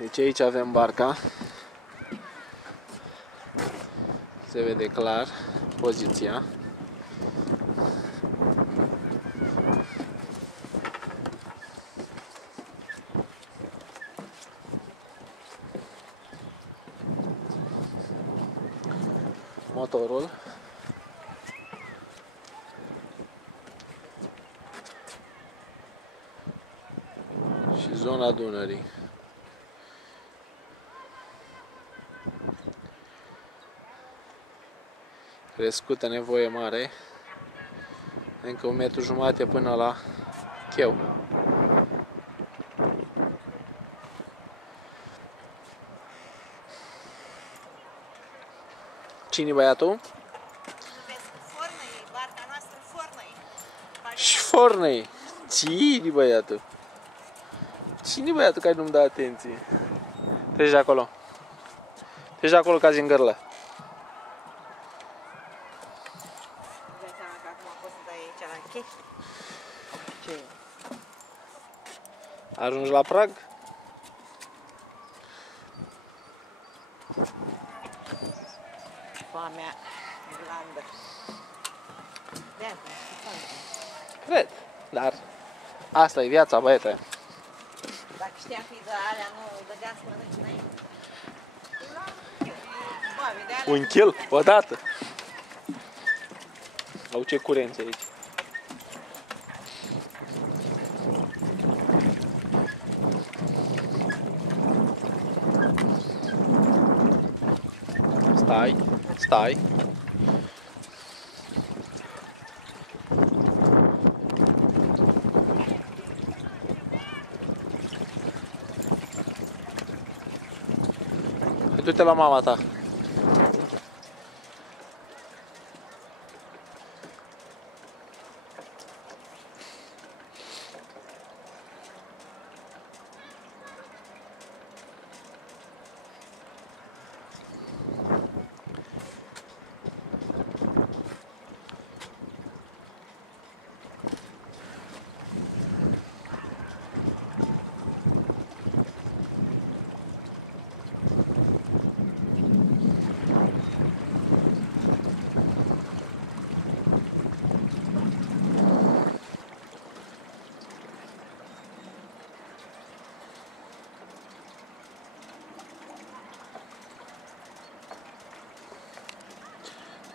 Deci aici avem barca. Se vede clar poziția. Motorul. Și zona Dunării. Crescută, nevoie mare. Încă 1,5 metri până la cheu. Cine-i băiatul? Barca noastră Fornăi. Și Fornăi. Cine-i băiatul? Cine-i băiatul care nu-mi dă atenție? Treci de acolo. Treci de acolo cazi în gârlă. Dai seama că acum poți să dai aici la chei? Ce? Ajungi la prag? Foamea blandă. De asta, Cred, dar asta e viața, băiete. dacă știam că de alea nu dădeam să mănânci înainte. Bă, de alea... Un kil, odată. Au ce curenți aici. Stai, stai. Du-te la mama ta.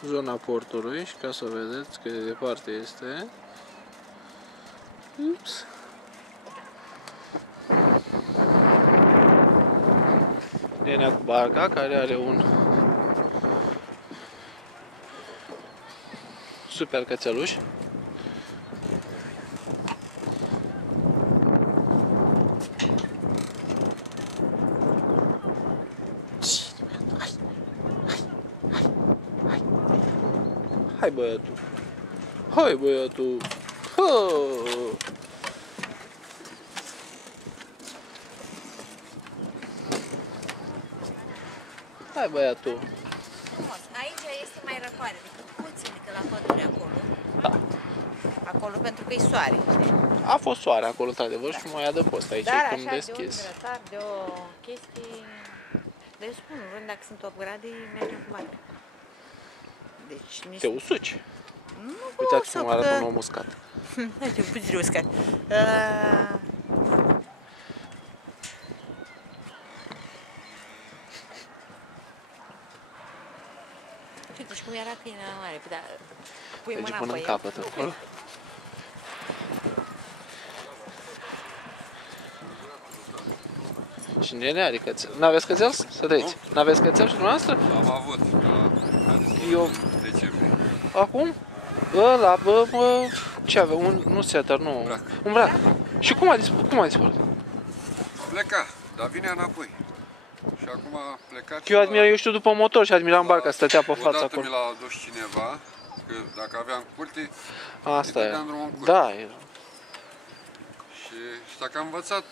Zona portului și ca să vedeți cât de departe este. Ups. Nenea cu barca care are un super cățeluș. Hai băiatul! Hai băiatul! Hai băiatul! Frumos. Aici este mai răcoare decât puțin decât la pădure acolo. Da. Acolo pentru că e soare, știi? A fost soare acolo, într-adevăr, și mai adăpost aici, Dar e cum așa, deschis. de un grătar, de o chestie... Deci spun, vrând dacă sunt 8 grade, mergem cu barca. Deci nici... Te usuci. Nu Uitați cum arată un că... om uscat. Uite, puțin uscat. Uite, și cum era câinea mare, da, pui Deci mâna până pe în el. capăt acolo. Și Nenea are cățel. N-aveți cățel? Să treci. N-aveți cățel și dumneavoastră? Am avut, Eu... decembrie. Acum? Ăla, bă, ce avea? Nu setter, nu. Brac. Un brac. Și cum a dispărut? Pleca, dar vine înapoi. Și acum a plecat. Eu știu după motor și admiram barca, stătea pe fața odată acolo. mi l-a adus cineva, că dacă aveam curte, Asta îi e. dădeam drumul în curte. Da, Și s-a cam învățat